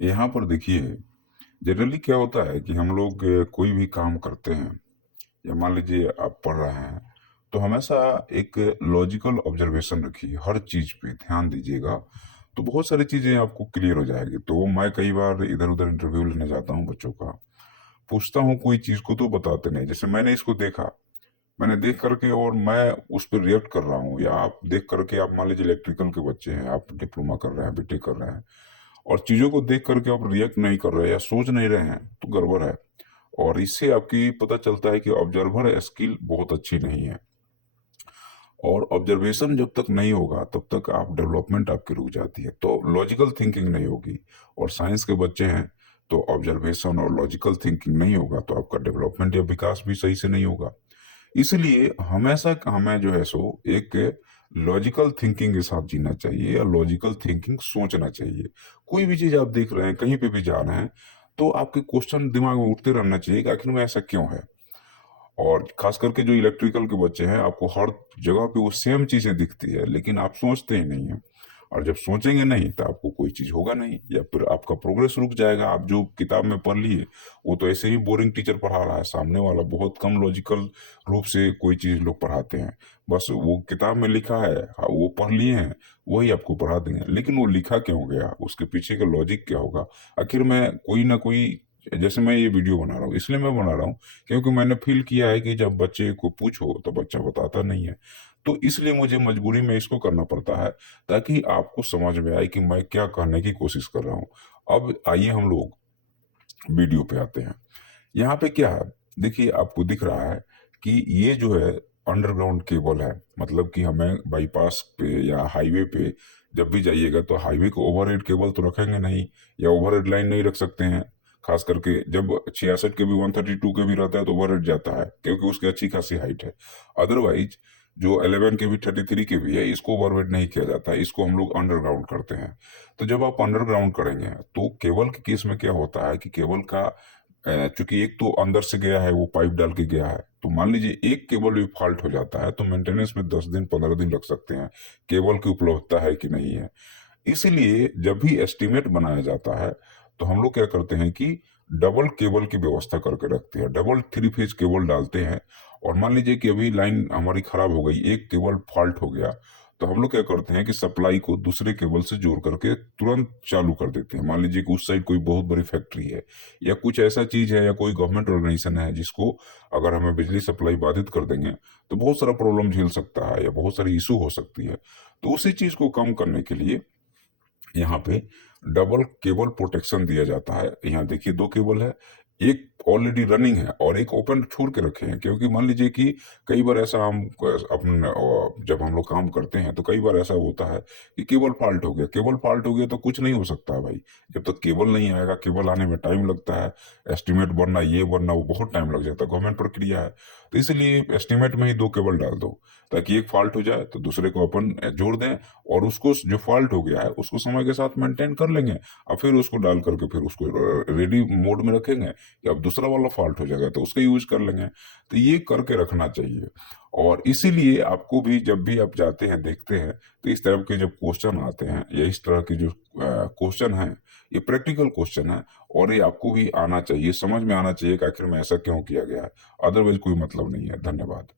यहाँ पर देखिए, जनरली क्या होता है कि हम लोग कोई भी काम करते हैं या मान लीजिए आप पढ़ रहे हैं, तो हमेशा एक लॉजिकल ऑब्जर्वेशन रखिए, हर चीज़ पे ध्यान दीजिएगा, तो बहुत सारी चीज़ें आपको क्लियर हो जाएगी। तो मैं कई बार इधर-उधर इंटरव्यू लेने जाता हूँ बच्चों का, पूछता हूँ कोई चीज़ को तो बताते नहीं। जैसे मैंने इसको देखा, मैंने देख कर के और मैं उस पे रिएक्ट कर रहा हूँ या आप देख कर के आप मान लीजिए इलेक्ट्रिकल के बच्चे हैं, आप डिप्लोमा कर रहे हैं, बीटेक कर रहे हैं और चीज़ों को देख कर के आप रिएक्ट नहीं कर रहे हैं या सोच नहीं रहे हैं, तो गड़बड़ है। और इससे आपकी पता चलता है कि ऑब्जर्वर स्किल बहुत अच्छी नहीं है और ऑब्जर्वेशन जब तक नहीं होगा तब तक आप डेवलपमेंट आपकी रुक जाती है, तो लॉजिकल थिंकिंग नहीं होगी। और साइंस के बच्चे हैं तो ऑब्जर्वेशन और लॉजिकल थिंकिंग नहीं होगा तो आपका डेवलपमेंट या विकास भी सही से नहीं होगा। इसलिए हमेशा हमें जो है सो एक लॉजिकल थिंकिंग के साथ जीना चाहिए या लॉजिकल थिंकिंग सोचना चाहिए। कोई भी चीज़ आप देख रहे हैं, कहीं पे भी जा रहे हैं, तो आपके क्वेश्चन दिमाग में उठते रहना चाहिए कि आखिर में ऐसा क्यों है? और खास करके जो इलेक्ट्रिकल के बच्चे हैं, आपको हर जगह पे वो सेम चीज़ें दिखती है, लेकिन आप सोचते ही नहीं हैं। और जब सोचेंगे नहीं, तो आपको कोई चीज़ होगा नहीं या फिर आपका प्रोग्रेस रुक जाएगा। आप जो किताब में पढ़ लिए, वो तो ऐसे ही बोरिंग टीचर पढ़ा रहा है, सामने वाला बहुत कम लॉजिकल रूप से कोई चीज़ लोग पढ़ाते हैं। बस वो किताब में लिखा है, वो पढ़ लिए हैं, वही आपको पढ़ा देंगे। लेकिन वो लिखा क्यों गया? उसके पीछे का लॉजिक क्या होगा? आखिर में कोई ना कोई, जैसे मैं ये वीडियो बना रहा हूँ, इसलिए मैं बना रहा हूँ क्योंकि मैंने फ़ील किया है कि जब बच्चे को पूछो तो बच्चा बताता नहीं है। तो इसलिए मुझे मजबूरी में इसको करना पड़ता है ताकि आपको समझ में आए कि मैं क्या कहने की कोशिश कर रहा हूँ। अब आइए हम लोग वीडियो पे आते हैं। यहाँ पे क्या है, देखिए आपको दिख रहा है कि ये जो है अंडरग्राउंड केबल है। मतलब कि हमें बाईपास पे या हाईवे पे जब भी जाइएगा तो हाईवे को ओवरहेड केबल तो रखेंगे नहीं या ओवरहेड लाइन नहीं रख सकते हैं। खास करके जब 66 के भी 132 के भी रहता है तो ओवरहेड जाता है क्योंकि उसकी अच्छी खासी हाइट है। अदरवाइज जो 11 के भी 33 के भी है, इसको ओवरहेड नहीं किया जाता है, इसको हम लोग अंडरग्राउंड करते हैं। तो जब आप अंडरग्राउंड करेंगे तो केबल के केस में क्या होता है कि केबल का चूंकि एक तो अंदर से गया है, वो पाइप डाल के गया है, तो मान लीजिए एक केबल भी फॉल्ट हो जाता है तो मेंटेनेंस में 10 दिन 15 दिन लग सकते हैं। केबल की उपलब्धता है कि नहीं है। इसीलिए जब भी एस्टीमेट बनाया जाता है तो हम लोग क्या करते हैं कि डबल केबल की व्यवस्था करके रखते हैं, डबल थ्री फेज केबल डालते हैं। और मान लीजिए कि अभी लाइन हमारी खराब हो गई, एक केबल फॉल्ट हो गया, तो हम लोग क्या करते हैं कि सप्लाई को दूसरे केबल से जोड़ करके तुरंत चालू कर देते हैं। मान लीजिए कि उस साइड कोई बहुत बड़ी फैक्ट्री है या कुछ ऐसा चीज है या कोई गवर्नमेंट ऑर्गेनाइजेशन है जिसको अगर हमें बिजली सप्लाई बाधित कर देंगे तो बहुत सारा प्रॉब्लम झेल सकता है या बहुत सारी इशू हो सकती है। तो उसी चीज को कम करने के लिए यहाँ पे डबल केबल प्रोटेक्शन दिया जाता है। यहाँ देखिए 2 केबल है, एक ऑलरेडी रनिंग है और एक ओपन छोड़ के रखे हैं क्योंकि मान लीजिए कि कई बार ऐसा हम अपन जब हम लोग काम करते हैं तो कई बार ऐसा होता है कि केबल फॉल्ट हो गया। केबल फॉल्ट हो गया तो कुछ नहीं हो सकता है भाई। जब तक केबल नहीं आएगा, केबल आने में टाइम लगता है, एस्टीमेट बनना, ये बनना, वो बहुत टाइम लग जाता है, गवर्नमेंट प्रक्रिया है। तो इसलिए एस्टीमेट में ही 2 केबल डाल दो ताकि एक फॉल्ट हो जाए तो दूसरे को अपन जोड़ दें और उसको जो फॉल्ट हो गया है उसको समय के साथ मेंटेन कर लेंगे और फिर उसको डाल करके फिर उसको रेडी मोड में रखेंगे कि अब दूसरा वाला फॉल्ट हो जाएगा तो उसका यूज कर लेंगे। तो ये करके रखना चाहिए। और इसीलिए आपको भी जब भी आप जाते हैं देखते हैं तो इस तरह के जब क्वेश्चन आते हैं या इस तरह के जो क्वेश्चन हैं, ये प्रैक्टिकल क्वेश्चन है और ये आपको भी आना चाहिए, समझ में आना चाहिए कि आखिर में ऐसा क्यों किया गया है। अदरवाइज कोई मतलब नहीं है। धन्यवाद।